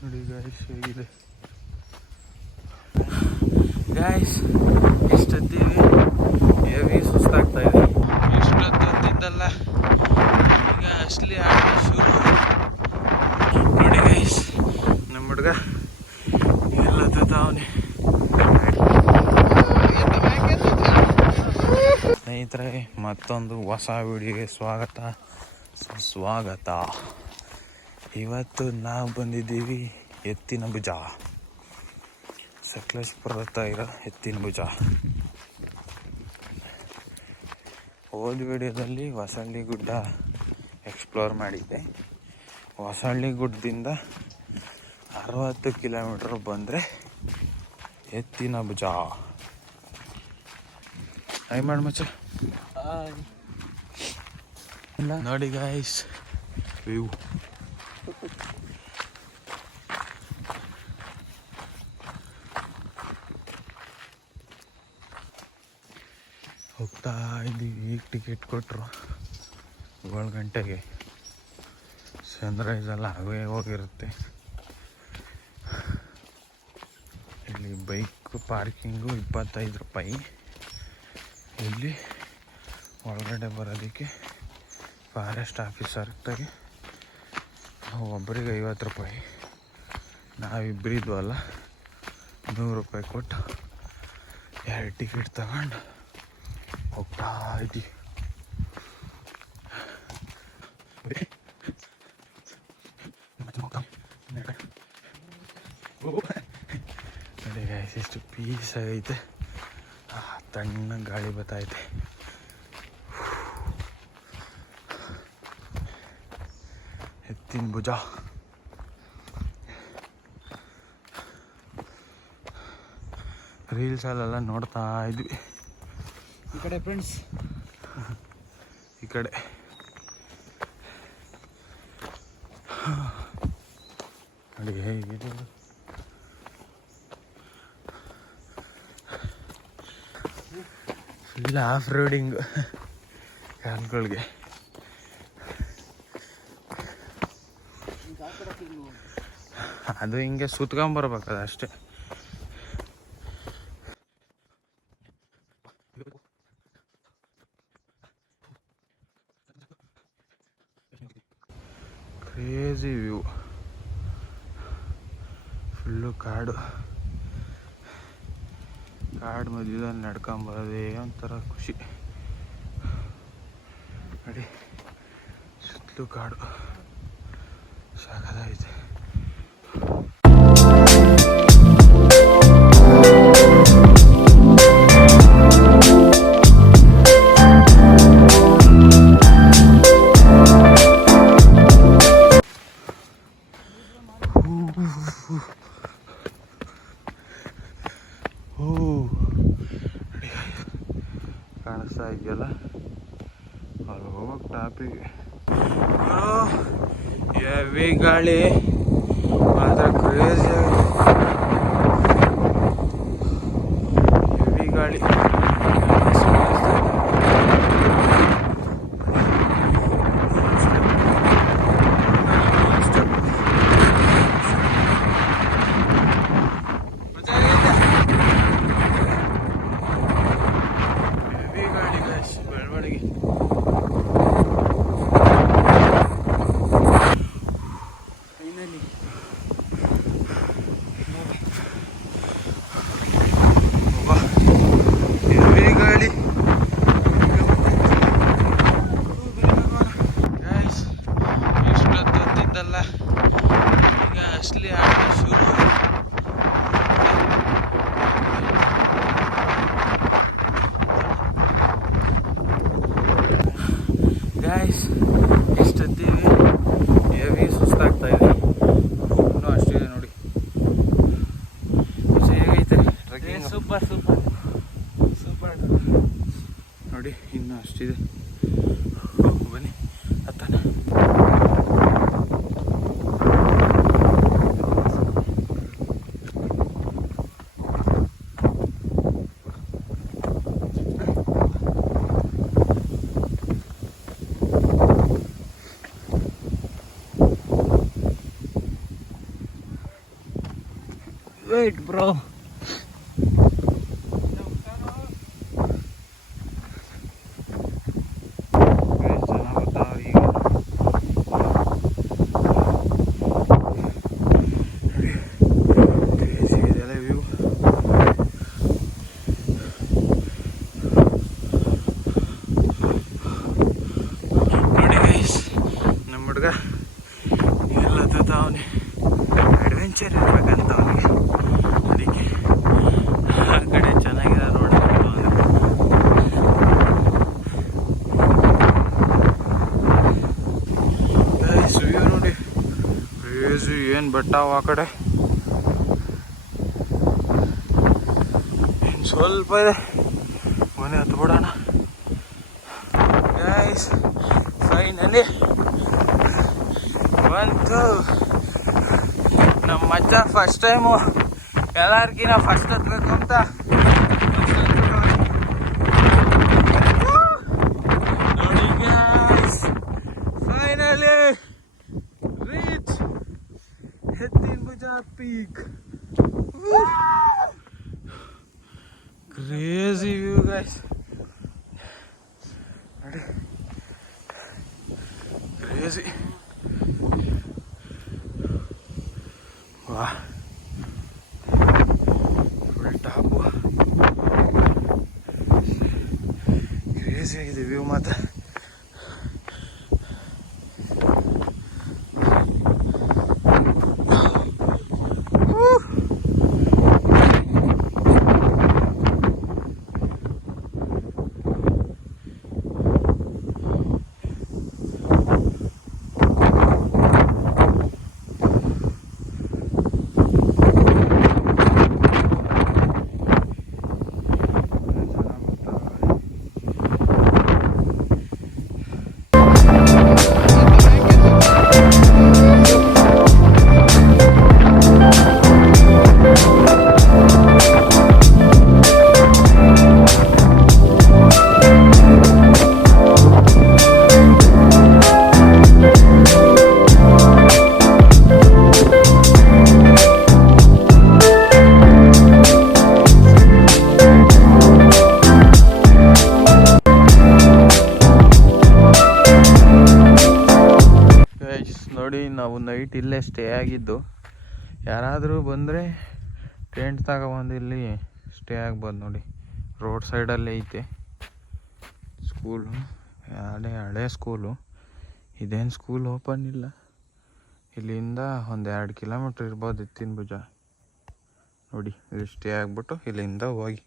ನೋಡಿ ಗಾಯ್ಸ್ ಹೇಗಿದೆ. Guys ಎಷ್ಟೊತ್ತೀವಿ, heavy ಸುಸ್ತಾಗ್ತಾ ಇದೆ. ಎಷ್ಟೊತ್ತಿದ್ದಲ್ಲ ಈಗ ಅಸಲಿ ಆಟ ಶುರು. ನೋಡಿ ಗಾಯ್ಸ್ ನಮ್ಮ ಹುಡುಗ ಎಲ್ಲವನೇ. ಸ್ನೇಹಿತರೆ, ಮತ್ತೊಂದು ಹೊಸ ವಿಡಿಯೋಗೆ ಸ್ವಾಗತ. ಇವತ್ತು ನಾವು ಬಂದಿದ್ದೀವಿ ಎತ್ತಿನ ಭುಜ, ಸಕ್ಲೇಶ್ಪುರ ಹತ್ರ ಇರೋ ಎತ್ತಿನ ಭುಜ. ಹೋದ ವಿಡಿಯೋದಲ್ಲಿ ಹೊಸಳ್ಳಿ ಗುಡ್ಡ ಎಕ್ಸ್ಪ್ಲೋರ್ ಮಾಡಿದ್ದೆ. ಹೊಸಳ್ಳಿ ಗುಡ್ಡದಿಂದ 60 ಕಿಲೋಮೀಟ್ರ್ ಬಂದರೆ ಎತ್ತಿನ ಭುಜ. ಹಾಯ್ ಮಾಡಿ ಮಚ್ಚ. ನೋಡಿ ಗಾಯ್ಸ್ ವ್ಯೂ. ಹೋಗ್ತಾ ಇದ್ದೀವಿ. ಈಗ ಟಿಕೆಟ್ ಕೊಟ್ಟರು 7 ಗಂಟೆಗೆ. ಸನ್ರೈಸ್ ಎಲ್ಲ ಆಗೇ ಹೋಗಿರುತ್ತೆ. ಇಲ್ಲಿ ಬೈಕ್ ಪಾರ್ಕಿಂಗು 25 ರೂಪಾಯಿ. ಇಲ್ಲಿ ಒಳಗಡೆ ಬರೋದಕ್ಕೆ ಫಾರೆಸ್ಟ್ ಆಫೀಸರ್ಗೆ ಒಬ್ಬರಿಗೆ 50 ರೂಪಾಯಿ. ನಾವಿಬ್ಬರಿದ್ವಲ್ಲ 100 ರೂಪಾಯಿ ಕೊಟ್ಟು 2 ಟಿಕೆಟ್ ತಗೊಂಡು ಹೋಗ್ತಾ ಇದ್ದೀವಿ. ನೋಡಿ ಗಾಯ್ಸ್ ಎಷ್ಟು ಪೀಸ್ ಆಗೈತೆ. ತಣ್ಣ ಗಾಳಿ ಬರ್ತೈತೆ. ಎತ್ತಿನ ಭುಜ. ರೀಲ್ಸಲ್ಲೆಲ್ಲ ನೋಡ್ತಾ ಇದ್ವಿ. ಈ ಕಡೆ ಫ್ರೆಂಡ್ಸ್, ಈ ಕಡೆ ನೋಡಿ ಹೇಗಿದೆ. ಫುಲ್ ಆಫ್ ರೋಡಿಂಗ್ ಕಾಲ್ಗಳಿಗೆ. ಅದು ಹಿಂಗೆ ಸುತ್ಕೊಂಬರ್ಬೇಕದು ಅಷ್ಟೇ. Crazy view. ಫುಲ್ಲು ಕಾಡು ಮಧ್ಯದಲ್ಲಿ ನಡ್ಕೊಂಬರೋದೇ ಒಂಥರ ಖುಷಿ. ನೋಡಿ ಸುತ್ತಲೂ ಕಾಡು ಸಾಕಾಗೈತೆ. ಕಾಣಿಸ್ತಾ ಇದೆಯಲ್ಲ, ಅಲ್ಲಿ ಹೋಗೋಕೆ ಟಾಪಿಗೆ ಹೆವಿ ಗಾಳಿ ಮಾತ್ರ ಕ್ರೇಜಿ ಆಗಿದೆ. ಹೆವಿ ಗಾಳಿ. ಗಾಯ್ಸ್ ಎಷ್ಟೊತ್ತೀವಿ, ಹೆವಿ ಸುಸ್ತಾಗ್ತಾ ಇದೆ. ಇನ್ನೂ ಅಷ್ಟಿದೆ ನೋಡಿ. ಹೇಗೈತೆ ಟ್ರೆಕ್ಕಿಂಗ್? ಸೂಪರ್ ನೋಡಿ, ಇನ್ನೂ ಅಷ್ಟಿದೆ. ಬನ್ನಿ ಹತ್ತಾನ. Wait bro. ಅವನಿಗೆ ಅಡ್ವೆಂಚರ್ ಇರ್ಬೇಕಂತ ಅವನಿಗೆ, ಅದಕ್ಕೆ ಆ ಕಡೆ ಚೆನ್ನಾಗಿದೆ ನೋಡಬೇಕು. ವ್ಯೂ ನೋಡಿ, ಕ್ರೇಜಿ ಏನು ಬೆಟ್ಟ ಆ ಕಡೆ, ಇನ್ನು ಸ್ವಲ್ಪ ಇದೆ ಮನೆ ಹತ್ಬಿಡೋಣ ಗೈಸ್. ಫೈನಲಿ ಬಂತು ನಮ್ಮ ಮಚ್ಚ. ಫಸ್ಟ್ ಟೈಮು ಎಲ್ಲರಿಗಿನ ಫಸ್ಟ್ ಹತ್ಬೇಕು ಅಂತ ನೋಡಿ ಗೈಸ್. ಫೈನಲಿ ರೀಚ್ ಎತ್ತಿನ ಭುಜ ಪೀಕ್. ಕ್ರೇಜಿ ವ್ಯೂ ಗೈಸ್ ನೋಡಿ, ಕ್ರೇಜಿ. ವಾಹ್, ಫುಲ್ ಟಾಪು, ಕ್ರೇಜಿ ಆಗಿದೆ ವ್ಯೂ ಮಾತ್ರ. ನೋಡಿ, ನಾವು ನೈಟ್ ಇಲ್ಲೇ ಸ್ಟೇ ಆಗಿದ್ದು. ಯಾರಾದರೂ ಬಂದರೆ ಟೆಂಟ್ ತಗೊಬಂದು ಇಲ್ಲಿ ಸ್ಟೇ ಆಗ್ಬೋದು. ನೋಡಿ, ರೋಡ್ ಸೈಡಲ್ಲೇ ಐತೆ ಸ್ಕೂಲು, ಹಳೆ ಸ್ಕೂಲು. ಇದೇನು ಸ್ಕೂಲ್ ಓಪನ್ ಇಲ್ಲ. ಇಲ್ಲಿಂದ ಒಂದು 2 ಕಿಲೋಮೀಟ್ರ್ ಇರ್ಬೋದು ಎತ್ತಿನ ಭುಜ. ನೋಡಿ, ಇಲ್ಲಿ ಸ್ಟೇ ಆಗಿಬಿಟ್ಟು ಇಲ್ಲಿಂದ ಹೋಗಿ